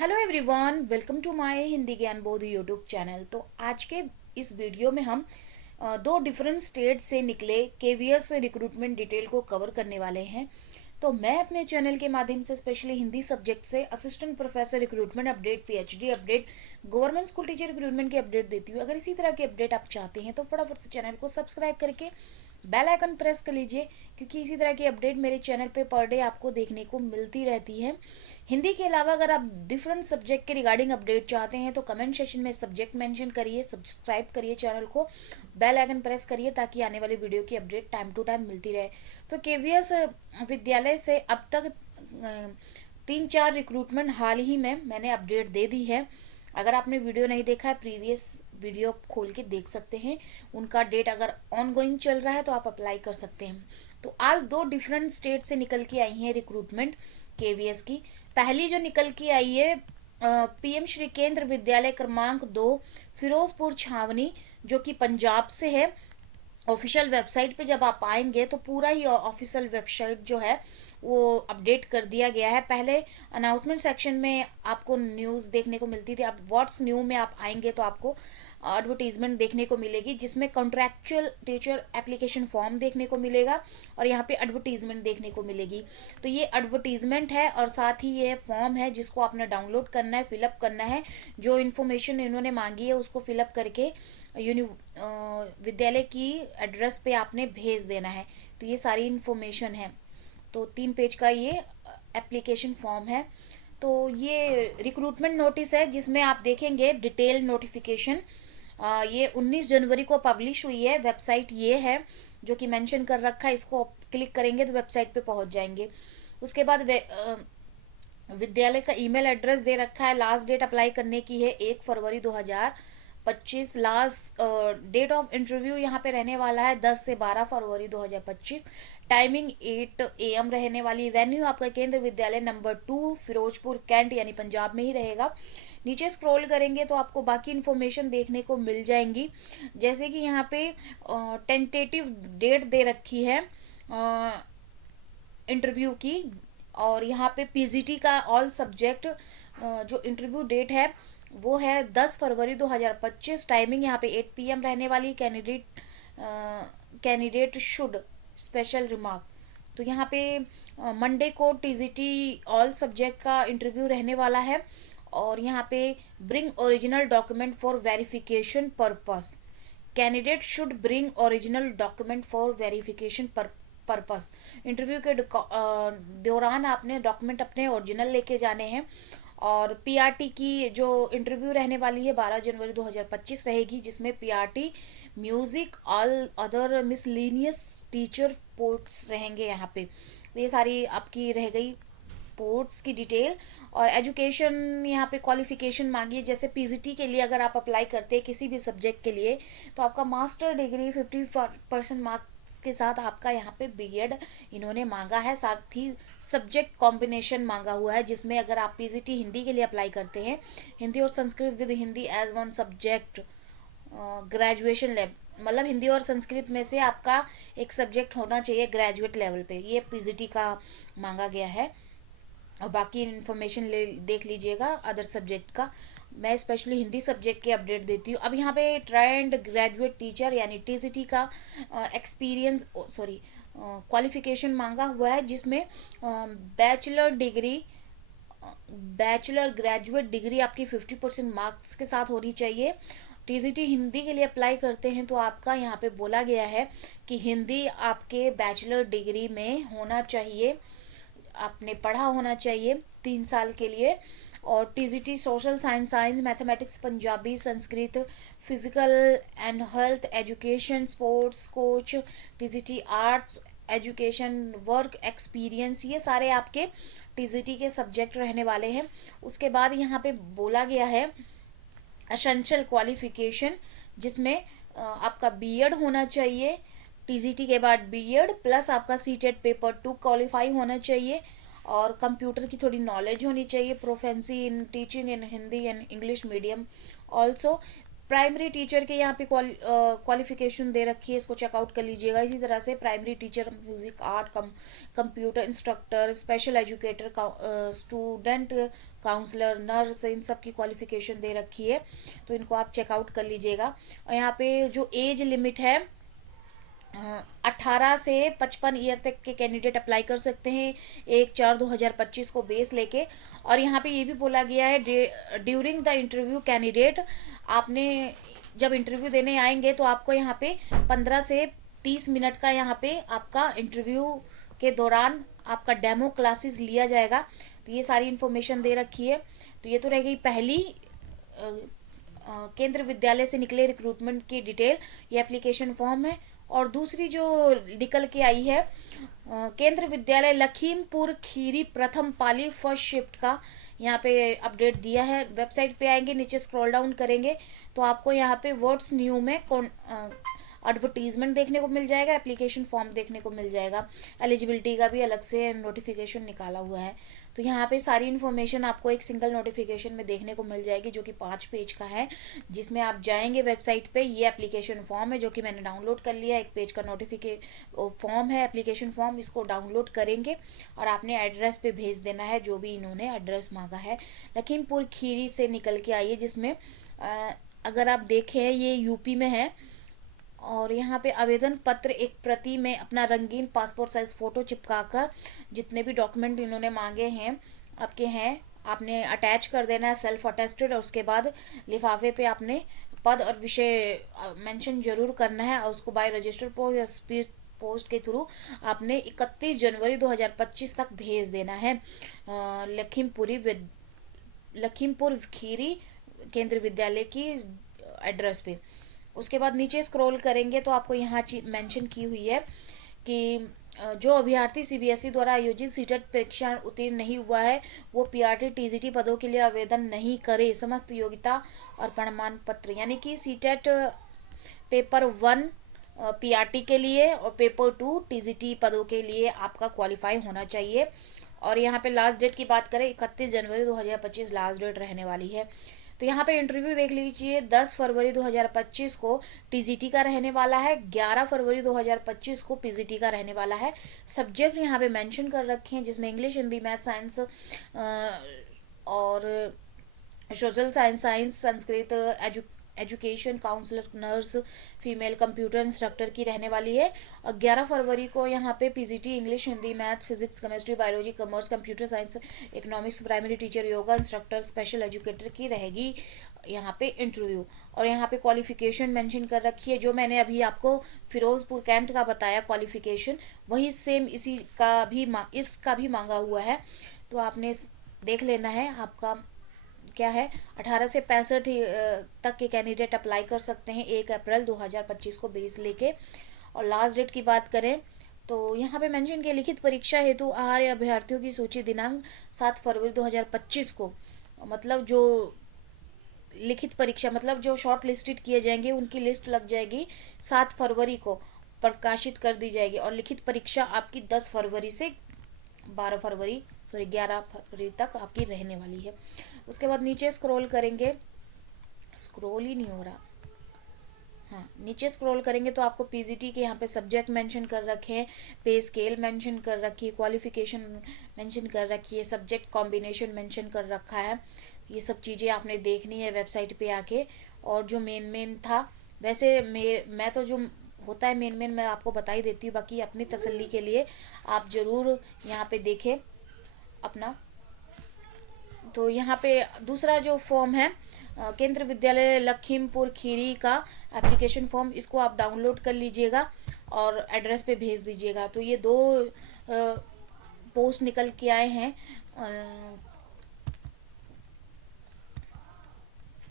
Hello everyone, welcome to my Hindi Gyan Bodh YouTube channel. तो आज के इस वीडियो में हम दो डिफरेंट स्टेट से निकले केवीएस रिक्रूटमेंट डिटेल को कवर करने वाले हैं। तो मैं अपने चैनल के माध्यम से स्पेशली हिंदी सब्जेक्ट से assistant professor recruitment update, PhD update, government school teacher recruitment की अपडेट देती हूँ। अगर इसी तरह की अपडेट आप चाहते हैं तो फटाफट से चैनल को सब्सक्राइब करके बेल आइकन प्रेस कर लीजिए, क्योंकि इसी तरह की अपडेट मेरे चैनल पे पर डे आपको देखने को मिलती रहती है। हिंदी के अलावा अगर आप डिफरेंट सब्जेक्ट के रिगार्डिंग अपडेट चाहते हैं तो कमेंट सेक्शन में सब्जेक्ट मेंशन करिए, सब्सक्राइब करिए चैनल को, बेल आइकन प्रेस करिए ताकि आने वाली वीडियो की अपडेट टाइम टू टाइम मिलती रहे। तो केवीएस विद्यालय से अब तक 3-4 रिक्रूटमेंट हाल ही में मैंने अपडेट दे दी है। अगर आपने वीडियो नहीं देखा है, प्रीवियस वीडियो खोल के देख सकते हैं। उनका डेट अगर ऑन गोइंग चल रहा है तो आप अप्लाई कर सकते हैं। तो आज दो डिफरेंट स्टेट से निकल के आई है रिक्रूटमेंट केवीएस की। पहली जो निकल के आई है पीएम श्री केंद्र विद्यालय क्रमांक 2 फिरोजपुर छावनी, जो कि पंजाब से है। ऑफिशियल वेबसाइट पे जब आप आएंगे तो पूरा ही ऑफिशियल वेबसाइट जो है वो अपडेट कर दिया गया है। पहले अनाउंसमेंट सेक्शन में आपको न्यूज़ देखने को मिलती थी, अब व्हाट्स न्यू में आप आएंगे तो आपको एडवर्टीजमेंट देखने को मिलेगी, जिसमें कॉन्ट्रैक्चुअल टीचर एप्लीकेशन फॉर्म देखने को मिलेगा और यहाँ पे एडवर्टीजमेंट देखने को मिलेगी। तो ये एडवर्टीजमेंट है और साथ ही ये फॉर्म है जिसको आपने डाउनलोड करना है, फिलअप करना है। जो इन्फॉर्मेशन इन्होंने मांगी है उसको फिलअप करके विद्यालय की एड्रेस पे आपने भेज देना है। तो ये सारी इन्फॉर्मेशन है। तो 3 पेज का ये एप्लीकेशन फॉर्म है। तो ये रिक्रूटमेंट नोटिस है जिसमें आप देखेंगे डिटेल नोटिफिकेशन। ये 19 जनवरी को पब्लिश हुई है। वेबसाइट ये है जो कि मेंशन कर रखा है, इसको क्लिक करेंगे तो वेबसाइट पे पहुंच जाएंगे। उसके बाद विद्यालय का ईमेल एड्रेस दे रखा है। लास्ट डेट अप्लाई करने की है 1 फरवरी 2025। लास्ट डेट ऑफ इंटरव्यू यहाँ पे रहने वाला है 10 से 12 फरवरी 2025। टाइमिंग 8 AM रहने वाली। वेन्यू आपका केंद्र विद्यालय नंबर 2 फिरोजपुर कैंट यानी पंजाब में ही रहेगा। नीचे स्क्रॉल करेंगे तो आपको बाकी इन्फॉर्मेशन देखने को मिल जाएंगी, जैसे कि यहाँ पे टेंटेटिव डेट दे रखी है इंटरव्यू की। और यहाँ पे पीजीटी का ऑल सब्जेक्ट जो इंटरव्यू डेट है वो है 10 फरवरी 2025। टाइमिंग यहाँ पे 8 PM रहने वाली। Candidate should special remark. तो यहाँ पे मंडे को टीजीटी ऑल सब्जेक्ट का इंटरव्यू रहने वाला है। और यहाँ पे bring original document for verification purpose. Candidate should bring original document for verification purpose. Interview के दौरान आपने डॉक्यूमेंट अपने ओरिजिनल लेके जाने हैं। और पीआरटी की जो इंटरव्यू रहने वाली है 12 जनवरी 2025 रहेगी, जिसमें PRT, music, all other miscellaneous teacher ports रहेंगे यहाँ पे। तो ये सारी आपकी रह गई पोर्ट्स की डिटेल। और एजुकेशन यहाँ पे क्वालिफिकेशन मांगी है। जैसे पीजीटी के लिए अगर आप अप्लाई करते हैं किसी भी सब्जेक्ट के लिए तो आपका मास्टर डिग्री 50% मार्क्स के साथ आपका यहाँ पे बीएड इन्होंने मांगा है। साथ ही सब्जेक्ट कॉम्बिनेशन मांगा हुआ है, जिसमें अगर आप पीजीटी हिंदी के लिए अप्लाई करते हैं, हिंदी और Sanskrit with Hindi as one subject, graduation level, मतलब हिंदी और संस्कृत में से आपका एक सब्जेक्ट होना चाहिए ग्रेजुएट लेवल पे, ये पीजीटी का मांगा गया है। और बाकी इन्फॉर्मेशन ले देख लीजिएगा अदर सब्जेक्ट का। मैं स्पेशली हिंदी सब्जेक्ट के अपडेट देती हूँ। अब यहाँ पे ट्रेंड ग्रेजुएट टीचर यानी टीसीटी का एक्सपीरियंस क्वालिफिकेशन मांगा हुआ है, जिसमें बैचलर ग्रेजुएट डिग्री आपकी 50% मार्क्स के साथ होनी चाहिए। टीजीटी हिंदी के लिए अप्लाई करते हैं तो आपका यहाँ पे बोला गया है कि हिंदी आपके बैचलर डिग्री में होना चाहिए, आपने पढ़ा होना चाहिए 3 साल के लिए। और TGT social science, mathematics, Punjabi, Sanskrit, physical and health education, sports coach, TGT arts education, work experience, ये सारे आपके टीजीटी के सब्जेक्ट रहने वाले हैं। उसके बाद यहाँ पे बोला गया है एसेंशियल क्वालिफिकेशन, जिसमें आपका बीएड होना चाहिए। टीजीटी के बाद बीएड प्लस आपका सीटेट पेपर 2 क्वालिफाई होना चाहिए। और कंप्यूटर की थोड़ी नॉलेज होनी चाहिए। Proficiency in teaching in Hindi and English medium also. Primary teacher के यहाँ पे क्वालिफिकेशन दे रखी है, इसको चेकआउट कर लीजिएगा। इसी तरह से primary teacher, music, art, computer instructor, special educator, student counsellor, nurse, इन सब की क्वालिफिकेशन दे रखी है, तो इनको आप चेकआउट कर लीजिएगा। और यहाँ पे जो एज लिमिट है 18 से 55 ईयर तक के कैंडिडेट अप्लाई कर सकते हैं 1/4/2025 को बेस लेके। और यहाँ पे ये भी बोला गया है ड्यूरिंग द इंटरव्यू कैंडिडेट, आपने जब इंटरव्यू देने आएंगे तो आपको यहाँ पे 15 से 30 मिनट का यहाँ पे आपका इंटरव्यू के दौरान आपका डेमो क्लासेस लिया जाएगा। तो ये सारी इन्फॉर्मेशन दे रखी है। तो ये तो रह गई पहली केंद्र विद्यालय से निकले रिक्रूटमेंट की डिटेल, ये एप्लीकेशन फॉर्म है। और दूसरी जो निकल के आई है केंद्र विद्यालय लखीमपुर खीरी प्रथम पाली फर्स्ट शिफ्ट का यहाँ पे अपडेट दिया है। वेबसाइट पे आएंगे, नीचे स्क्रॉल डाउन करेंगे तो आपको यहाँ पे व्हाट्स न्यू में एडवर्टीजमेंट देखने को मिल जाएगा, एप्लीकेशन फॉर्म देखने को मिल जाएगा, एलिजिबिलिटी का भी अलग से नोटिफिकेशन निकाला हुआ है। तो यहाँ पे सारी इन्फॉर्मेशन आपको एक सिंगल नोटिफिकेशन में देखने को मिल जाएगी, जो कि 5 पेज का है, जिसमें आप जाएंगे वेबसाइट पे, ये एप्लीकेशन फॉर्म है जो कि मैंने डाउनलोड कर लिया, 1 पेज का फॉर्म है, एप्लीकेशन फॉर्म, इसको डाउनलोड करेंगे और आपने एड्रेस पे भेज देना है जो भी इन्होंने एड्रेस मांगा है। लखीमपुर खीरी से निकल के आई है, जिसमें अगर आप देखें ये यूपी में है। और यहाँ पे आवेदन पत्र एक प्रति में अपना रंगीन पासपोर्ट साइज फोटो चिपकाकर जितने भी डॉक्यूमेंट इन्होंने मांगे हैं आपने अटैच कर देना है, सेल्फ अटेस्टेड। और उसके बाद लिफाफे पे आपने पद और विषय मेंशन जरूर करना है और उसको बाय रजिस्टर पोस्ट या स्पीड पोस्ट के थ्रू आपने 31 जनवरी 2025 तक भेज देना है लखीमपुर खीरी केंद्र विद्यालय की एड्रेस पे। उसके बाद नीचे स्क्रॉल करेंगे तो आपको यहाँ मेंशन की हुई है कि जो अभ्यर्थी सीबीएसई द्वारा आयोजित सीटेट परीक्षा उत्तीर्ण नहीं हुआ है वो पीआरटी टीजीटी पदों के लिए आवेदन नहीं करे। समस्त योग्यता और प्रमाण पत्र, यानी कि सीटेट पेपर 1 पीआरटी के लिए और पेपर 2 टीजीटी पदों के लिए आपका क्वालिफाई होना चाहिए। और यहाँ पे लास्ट डेट की बात करें 31 जनवरी 2025 लास्ट डेट रहने वाली है। तो यहाँ पे इंटरव्यू देख लीजिए, 10 फरवरी 2025 को टीजीटी का रहने वाला है, 11 फरवरी 2025 को पीजीटी का रहने वाला है। सब्जेक्ट यहाँ पे मेंशन कर रखे हैं, जिसमें इंग्लिश, हिंदी, मैथ, साइंस और social science, Sanskrit, education, counsellor, nurse, female, computer instructor की रहने वाली है। और 11 फरवरी को यहाँ पे PGT English, Hindi, math, physics, chemistry, biology, commerce, computer science, economics, primary teacher, yoga instructor, special educator की रहेगी यहाँ पे इंटरव्यू। और यहाँ पे क्वालिफिकेशन मेंशन कर रखी है, जो मैंने अभी आपको फिरोजपुर कैंट का बताया क्वालिफिकेशन, वही सेम इसका भी मांगा हुआ है। तो आपने देख लेना है आपका क्या है। 18 से 65 तक के कैंडिडेट अप्लाई कर सकते हैं 1 अप्रैल 2025 को बेस लेके। और लास्ट डेट की बात करें तो यहाँ पे मेंशन किया लिखित परीक्षा हेतु आहार्य अभ्यर्थियों की सूची दिनांक 7 फरवरी 2025 को, मतलब जो लिखित परीक्षा मतलब जो शॉर्ट लिस्टेड किए जाएंगे उनकी लिस्ट लग जाएगी 7 फरवरी को प्रकाशित कर दी जाएगी। और लिखित परीक्षा आपकी 10 फरवरी से 11 फरवरी तक आपकी रहने वाली है। उसके बाद नीचे स्क्रॉल करेंगे, स्क्रॉल ही नहीं हो रहा, हाँ नीचे स्क्रॉल करेंगे तो आपको पीजीटी के यहाँ पे सब्जेक्ट मेंशन कर रखे हैं, पे स्केल मेंशन कर रखी है, क्वालिफिकेशन मेंशन कर रखी है, सब्जेक्ट कॉम्बिनेशन मेंशन कर रखा है। ये सब चीज़ें आपने देखनी है वेबसाइट पे आके। और जो मेन था, वैसे मैं तो जो होता है मेन मैं आपको बता ही देती हूँ, बाकी अपनी तसल्ली के लिए आप ज़रूर यहाँ पे देखें अपना। तो यहाँ पे दूसरा जो फॉर्म है केंद्र विद्यालय लखीमपुर खीरी का एप्लीकेशन फॉर्म, इसको आप डाउनलोड कर लीजिएगा और एड्रेस पे भेज दीजिएगा। तो ये 2 पोस्ट निकल के आए हैं,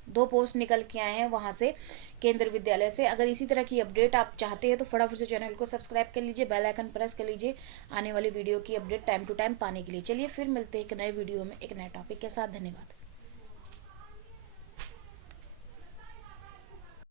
2 पोस्ट निकल के आए हैं वहाँ से केंद्र विद्यालय से। अगर इसी तरह की अपडेट आप चाहते हैं तो फटाफट से चैनल को सब्सक्राइब कर लीजिए, बेल आइकन प्रेस कर लीजिए आने वाली वीडियो की अपडेट टाइम टू टाइम पाने के लिए। चलिए फिर मिलते हैं एक नए वीडियो में एक नए टॉपिक के साथ। धन्यवाद।